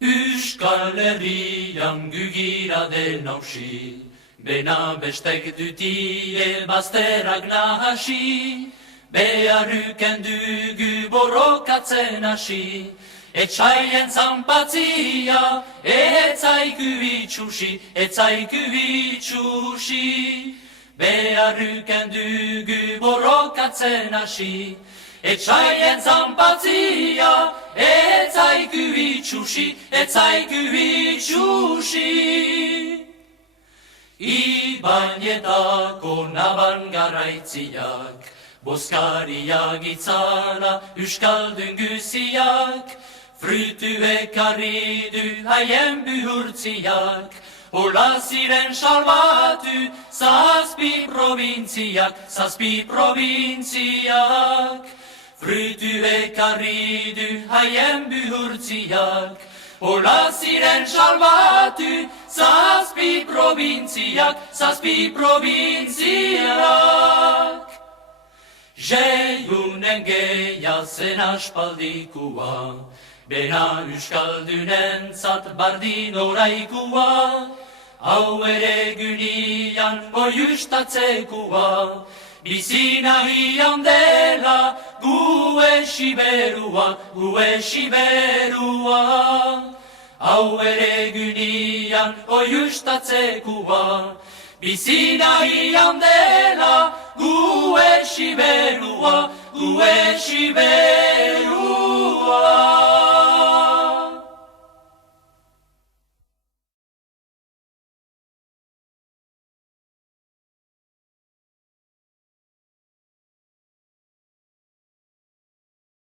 Euskal Herrian gugira den hausi, bena bestek dutie bazterrak nahasi, beharruken dugu borrokatzen hasi, etxaien zanpatzia, etzaiku itxusi, beharruken dugu borrokatzen hasi, etxaien zanpatzia, etzaiku itxusi. Ibainetako naban garaitziak, bozkariak itzala euskaldun guziak, frutuek harri du haien bihurtziak, hola ziren salbatu zazpi provintziak, frutuek harri du haien bihurtziak, hola ziren salbatu zazpi provintziak. Jeiunen geia zen aspaldikua, bena euskaldunentzat bardin oraikua, hau ere gunian oiustatzekua, bizinahian dela gue siberua, hau ere gunian oiustatzekua, bizinahian dela gue siberua,